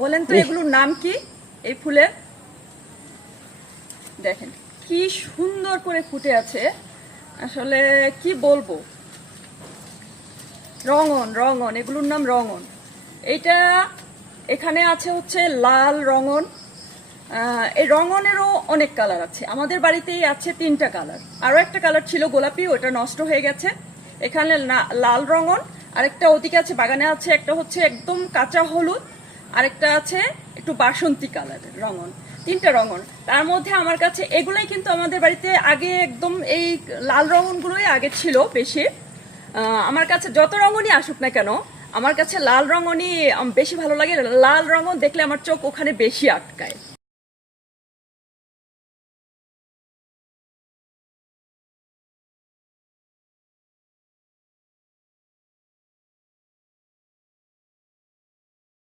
বলেন তো এগুলোর নাম কি? এই ফুলের দেখেন কি সুন্দর করে ফুটে আছে, আসলে কি বলবো। রঙন, রঙন, এগুলোর নাম রঙন। এইটা এখানে আছে হচ্ছে লাল রঙন। এই রঙনেরও অনেক কালার আছে, আমাদের বাড়িতেই আছে 3টা কালার। আরও একটা কালার ছিল গোলাপি, ওটা নষ্ট হয়ে গেছে। এখানে লাল রঙন, আরেকটা ওদিকে আছে বাগানে আছে, একটা হচ্ছে একদম কাঁচা হলুদ, আরেকটা আছে একটু বাসন্তী কালারের রঙন। 3টা রঙন, তার মধ্যে আমার কাছে এগুলাই কিন্তু আমাদের বাড়িতে আগে একদম এই লাল রঙনগুলোই আগে ছিল বেশি। আমার কাছে যত রঙনই আসুক না কেন, আমার কাছে লাল রঙনই বেশি ভালো লাগে। লাল রঙন দেখলে আমার চোখ ওখানে বেশি আটকায়।